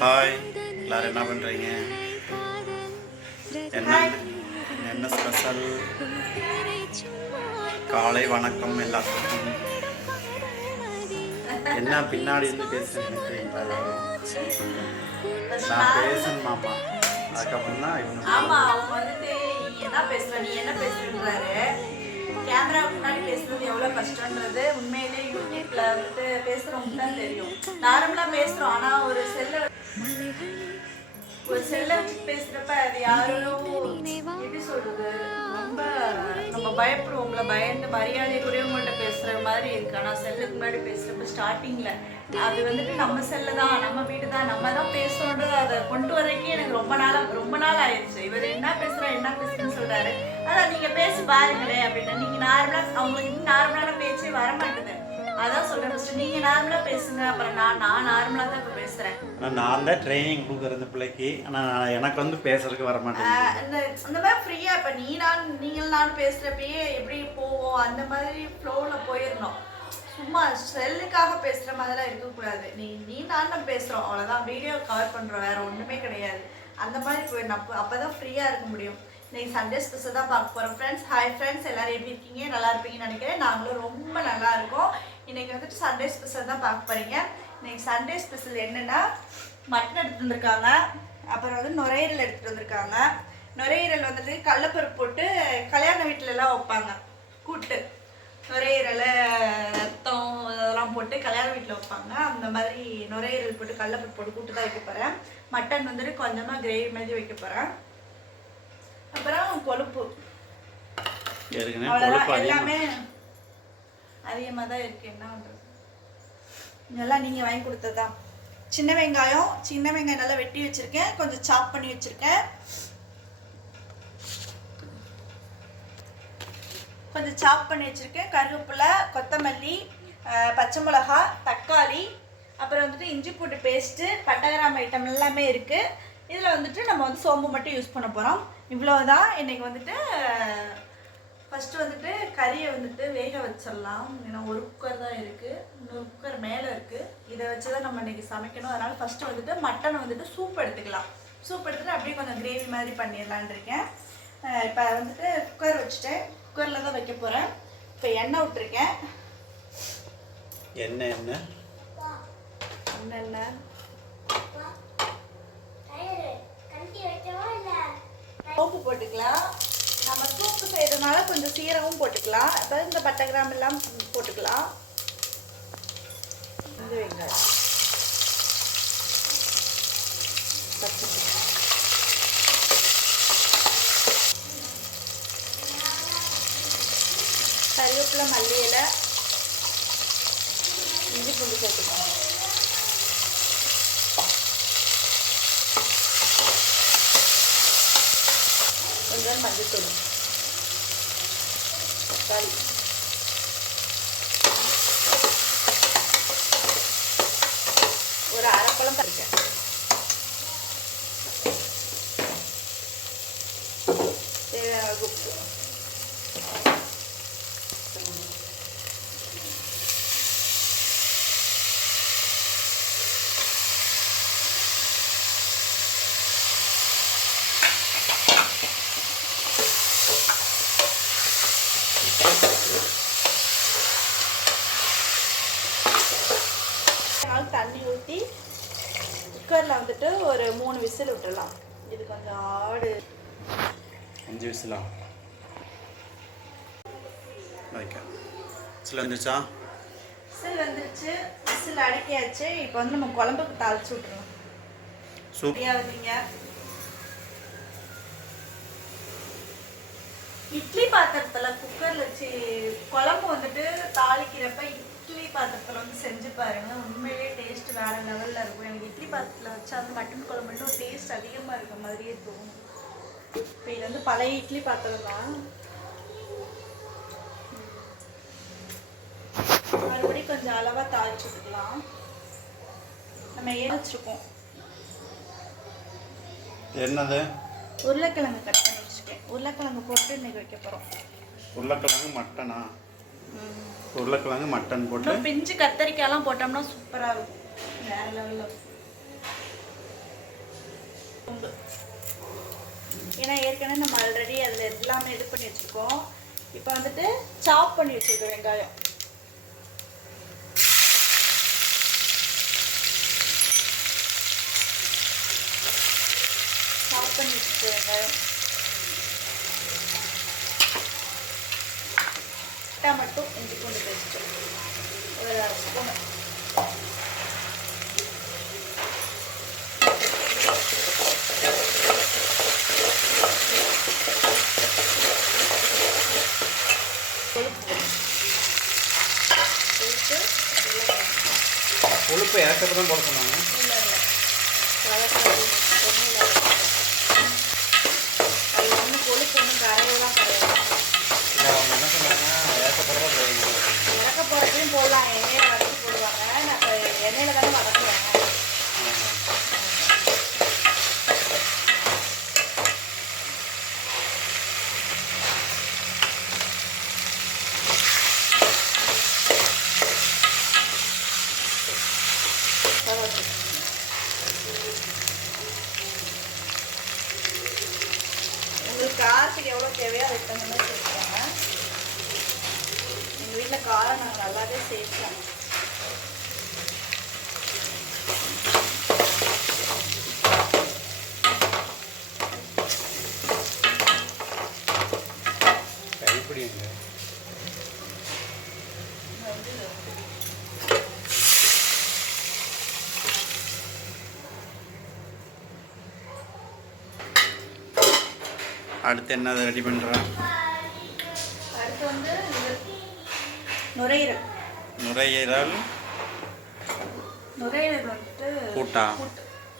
Hi எல்லாரும் என்ன பண்ணுறீங்க? என்ன ஸ்பெஷல்? காலை வணக்கம் எல்லாத்துக்கும். என்ன பின்னாடி இருந்து பேசுறீங்க எல்லாரும்? நான் பேசணும் மாமா, அதுக்கப்புறம் தான் என்ன பேசுற, நீ என்ன பேசுறாரு கேமரா முன்னாடி பேசுறது எவ்வளவு கஷ்டம்ன்றது உண்மையிலே யூடியூப்ல வந்துட்டு பேசுறவங்களுக்கு தான் தெரியும். நார்மலா பேசுறோம், ஆனா ஒரு செல்ல வச்சு பேசுறப்ப அது யாரும் எப்படி சொல்றது, ரொம்ப நம்ம பயப்படுவோம். உங்களை பயந்து மரியாதை குறைவங்கள்ட்ட பேசுற மாதிரி இருக்கு. ஆனா செல்லுக்கு முன்னாடி பேசுறப்ப ஸ்டார்டிங்ல அது வந்துட்டு நம்ம செல்லு தான், நம்ம வீடு தான், நம்ம தான் பேசுறோன்றது அதை கொண்டு வரைக்கும் எனக்கு ரொம்ப நாள் ஆயிடுச்சு. இவர் என்ன பேசுறேன்னு சொல்றாரு. அதான் நீங்க பேசி பாருங்களேன் அப்படின்னு. நீங்க நார்மலா, அவங்களுக்கு நார்மலான பேச்சே வரமாட்டேது. அதான் சொல்றேன், ஃபர்ஸ்ட் நீங்க நார்மலா பேசுங்க, அப்புறம் நான் நார்மலா தான் இப்போ பேசுறேன். நான் தான் ட்ரைனிங் கொடுக்குறது பிள்ளைக்கு, ஆனால் எனக்கு வந்து பேசுறதுக்கு வர மாட்டேங்குது. அந்த மாதிரி ஃப்ரீயா இப்போ நீங்கள் நான் பேசுறப்பயே எப்படி போவோம், அந்த மாதிரி ஃப்ளோவில் போயிடணும். சும்மா செல்லுக்காக பேசுற மாதிரிலாம் இருக்கக்கூடாது. நீ நான் பேசுறோம், அவ்வளோதான், வீடியோ கவர் பண்றோம், வேற ஒண்ணுமே கிடையாது. அந்த மாதிரி போயிடணும். அப்பதான் ஃப்ரீயா இருக்க முடியும். இன்னைக்கு சண்டே ஸ்பெஷல் தான் பார்க்க போறோம் ஃப்ரெண்ட்ஸ். ஹாய் ஃப்ரெண்ட்ஸ், எல்லாரும் எப்படி இருக்கீங்க? நல்லா இருப்பீங்கன்னு நினைக்கிறேன். நாங்களும் ரொம்ப நல்லா இருக்கோம். இன்னைக்கு வந்துட்டு சண்டே ஸ்பெஷல் தான் பார்க்க போறீங்க. இன்னைக்கு சண்டே ஸ்பெஷல் என்னன்னா, மட்டன் எடுத்துட்டு வந்திருக்காங்க, அப்புறம் வந்து நுரையீரல் எடுத்துட்டு வந்திருக்காங்க. நுரையீரல் வந்துட்டு கடலைப்பருப்பு போட்டு கல்யாண வீட்டுல எல்லாம் வைப்பாங்க கூட்டு. நுரையீரல், ரத்தம் அதெல்லாம் போட்டு கல்யாண வீட்டில் வைப்பாங்க. அந்த மாதிரி நுரையீரல் போட்டு கடலைப்பருப்பு போட்டு கூட்டு தான் வைக்க போறேன். மட்டன் வந்துட்டு கொஞ்சமா கிரேவி மாதிரி வைக்க போறேன். அப்புறம் கொழுப்பு, எல்லாமே அதிகமாக தான் இருக்கு. என்ன பண்றது, இதெல்லாம் நீங்க வாங்கி கொடுத்ததுதான். சின்ன வெங்காயம் நல்லா வெட்டி வச்சிருக்கேன், கொஞ்சம் சாப் பண்ணி வச்சிருக்கேன். கருவேப்பிலை, கொத்தமல்லி, பச்சை மிளகா, தக்காளி, அப்புறம் வந்துட்டு இஞ்சி பூண்டு பேஸ்ட்டு, பட்டை கிராம்பு ஐட்டம் எல்லாமே இருக்கு. இதில் வந்துட்டு நம்ம வந்து சோம்பு மட்டும் யூஸ் பண்ண போகிறோம். இவ்வளோதான். இன்றைக்கி வந்துட்டு ஃபஸ்ட்டு வந்துட்டு கறியை வந்துட்டு வேக வச்சிடலாம். ஏன்னா ஒரு குக்கர் தான் இருக்குது, இன்னொரு குக்கர் மேலே இருக்குது. இதை வச்சு தான் நம்ம இன்றைக்கி சமைக்கணும். அதனால் ஃபஸ்ட்டு வந்துட்டு மட்டனை வந்துட்டு சூப் எடுத்துக்கலாம். சூப் எடுத்துகிட்டு அப்படியே கொஞ்சம் கிரேவி மாதிரி பண்ணிடலான் இருக்கேன். இப்போ வந்துட்டு குக்கர் வச்சுட்டேன், குக்கரில் தான் வைக்க போகிறேன். இப்போ எண்ணெய் விட்டுருக்கேன். எண்ணெய் சோப்பு போட்டுக்கலாம். நம்ம சூப்பு செய்யறதுனால கொஞ்சம் சீரகம் போட்டுக்கலாம். அதாவது இந்த பட்டை கிராம்பு எல்லாம் போட்டுக்கலாம். வெங்காயம், கருவேப்பிலை, மல்லி இலை, இஞ்சி பூண்டு சேர்த்துக்கலாம். கொஞ்சம் மஞ்சத்தூள், தக்காளி, ஒரு அரைப்பழம் பறிக்கேன், தேவையான உப்பு, தண்ணி ஊற்றி குக்கரில் வந்துட்டு ஒரு 3 விசில் விட்டுடலாம். இது கொஞ்சம் ஆடு 5 விசிலா விசில் வந்துருச்சா? விசில் வந்துருச்சு, விசில் அடக்கியாச்சு. இப்போ வந்து நம்ம குழம்புக்கு தாளிச்சு விட்டுருவோம். சூப்பராக வந்தீங்க. இட்லி பாத்திரத்துல குக்கர்ல வச்சு குழம்பு வந்துட்டு தாளிக்கிறப்ப இட்லி பாத்திரத்துல வந்து செஞ்சு பாருங்க, உண்மையிலேயே டேஸ்ட் வேற லெவல்ல இருக்கும். எனக்கு இட்லி பாத்திரத்துல வச்சா வந்து மட்டன் குழம்பு இன்னும் டேஸ்ட் அதிகமா இருக்க மாதிரியே தோணும். இப்போ இது வந்து பழைய இட்லி பாத்திரம் தான். மறுபடியும் கொஞ்சம் அளவா தாளிச்சு விட்டுக்கலாம். நம்ம வச்சிருக்கோம் என்னது? உருளைக்கிழங்கு கட் பண்ணி வச்சுருக்கேன். உருளைக்கிழங்கு போட்டு இன்னைக்கு வைக்க போகிறோம். உருளைக்கிழங்கு மட்டனா? உருளைக்கிழங்கு மட்டன் போட்டு பிஞ்சு கத்தரிக்காயெல்லாம் போட்டோம்னா சூப்பராக இருக்கும், வேற லெவலில். ஏன்னா ஏற்கனவே நம்ம ஆல்ரெடி அதில் எல்லாமே இது பண்ணி வச்சுருக்கோம். இப்போ வந்துட்டு சாப் பண்ணி வச்சுருக்கோம் வெங்காயம். பண்ணி வச்சுட்டு வெங்காயம் மட்டும் இஞ்சி பூண்டு பேஸ்ட் ஒரு 1/2 ஸ்பூன். கொழுப்பு இறக்கப்பதான் போட சொன்னாங்க. இல்லை இல்லை, அது ஒன்றும் கொழுப்பு ஒன்றும் கரையெல்லாம் கிடையாது. அவங்க என்ன சொன்னாங்கன்னா இறக்க போகிறதையும் போடலாம், எண்ணெயில் வதக்கி போடுவாங்க. நான் இப்போ எண்ணெயில் தானே வதக்குறேன். உங்களுக்கு காரத்துக்கு எவ்வளோ தேவையோ அதுக்கு தகுந்த மாதிரி சேர்த்துக்கோங்க. எங்கள் வீட்டில் காரம் நாங்கள் நல்லாவே சேர்ப்போம். கைப்பிடிங்க. அடுத்து என்ன ரெடி பண்ணுறேன்? அடுத்து வந்து நுரையீரல். நுரையீரல் நுரையீரல் வந்துட்டு கூட்டா?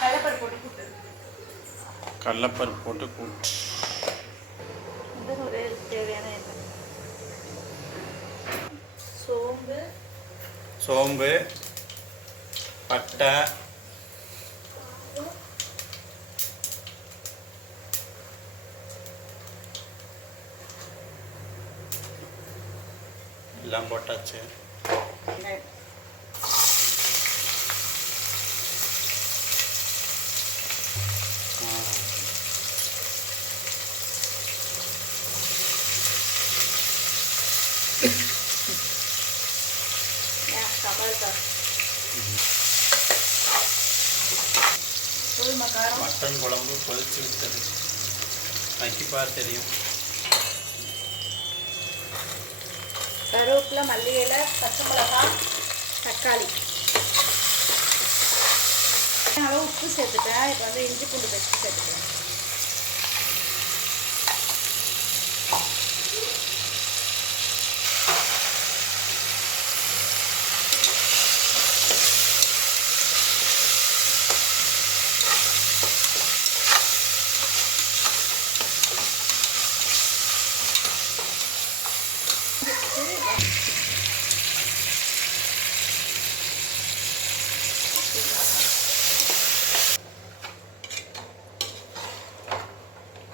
கடலைப்பருப்பு போட்டு கூட்டு. கடலைப்பருப்பு போட்டு கூட்டு. இந்த நுரையீரல் தேவையான எண்ணெய், சோம்பு, பட்டை, எல்லாம் போட்டாச்சு. மட்டன் குழம்பு கொதிச்சு விட்டது. நக்கிப்பா தெரியும். கருவேப்பிலை, மல்லி இலை, பச்சை மிளகாய், தக்காளி, அளவு உப்பு சேர்த்துட்டேன். இப்போ வந்து இஞ்சி பூண்டு பேஸ்ட் சேர்த்துக்கிறேன்.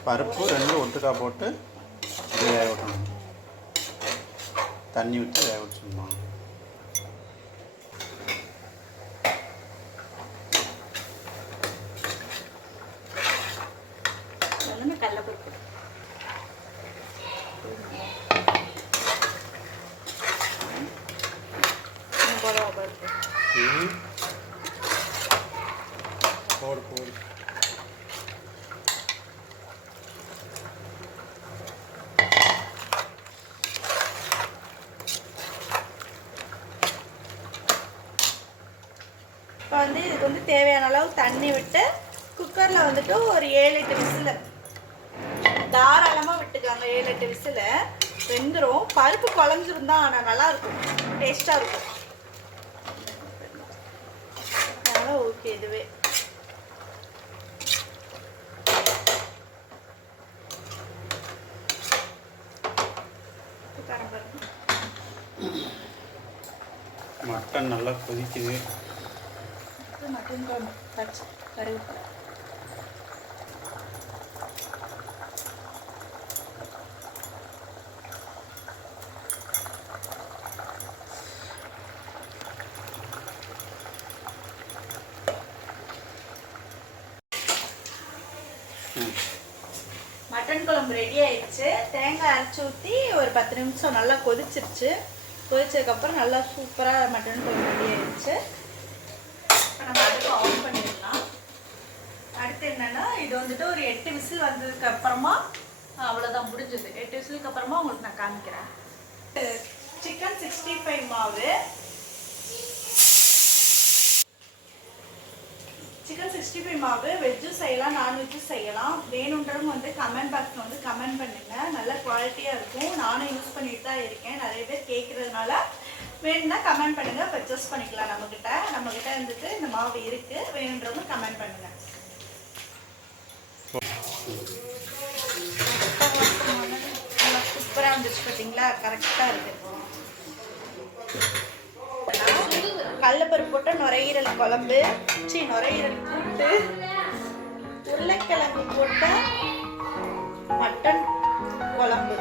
பருப்பு ரெண்டும் ஒட்டுக்கா போட்டு வேக விட்டணும். தண்ணி விட்டு வேக விட்டுருந்தோம். கடலைப்பருப்பு போடு போடு. இப்போ வந்து இதுக்கு வந்து தேவையான அளவு தண்ணி விட்டு குக்கரில் வந்துட்டு ஒரு 7-8 விசில் தாராளமாக விட்டுக்கலாம். நம்ம 7-8 விசில் வெந்துடும். பருப்பு குழஞ்சிரும் தான், ஆனால் நல்லாயிருக்கும், டேஸ்ட்டாக இருக்கும். அதனால் ஓகே இதுவே. மட்டன் நல்லா கொதிக்குது. மட்டன் குழம்பு பச்சை கருவேப்பிலை. மட்டன் குழம்பு ரெடி ஆயிடுச்சு. தேங்காய் அரைச்சி ஊற்றி ஒரு 10 நிமிஷம் நல்லா கொதிச்சிருச்சு. கொதிச்சதுக்கப்புறம் நல்லா சூப்பராக மட்டன் குழம்பு ரெடி ஆயிடுச்சு. இப்போ நம்ம அடுப்பு ஆஃப் பண்ணிடலாம். அடுத்து என்னென்னா, இது வந்துட்டு ஒரு 8 விசில் வந்ததுக்கு அப்புறமா அவ்வளோதான் முடிஞ்சது. 8 விசிலுக்கு அப்புறமா உங்களுக்கு நான் காமிக்கிறேன். சிக்கன் 65 மாவு, சிக்கன் 65 மாவு வெஜ்ஜும் செய்யலாம், நான்வெஜ்ஜும் செய்யலாம். வேணுன்றவங்க வந்து கமெண்ட் பாக்ஸில் வந்து கமெண்ட் பண்ணுங்கள். நல்ல குவாலிட்டியாக இருக்கும். நானும் யூஸ் பண்ணிட்டு தான் இருக்கேன். நிறைய பேர் கேட்குறதுனால வேணும்னா கமெண்ட் பண்ணுங்கள், பர்ச்சேஸ் பண்ணிக்கலாம். நம்மக்கிட்ட வந்துட்டு இந்த மாவு இருக்குது. வேணுன்றவங்க கமெண்ட் பண்ணுங்கள். சூப்பராக வந்துச்சு பார்த்தீங்களா? கரெக்டாக இருக்குது. கடலைப்பருப்பு போட்ட நுரையீரல் குழம்பு, நுரையீரல் கூட்டு, உருளைக்கிழங்கு போட்ட மட்டன் குழம்பு.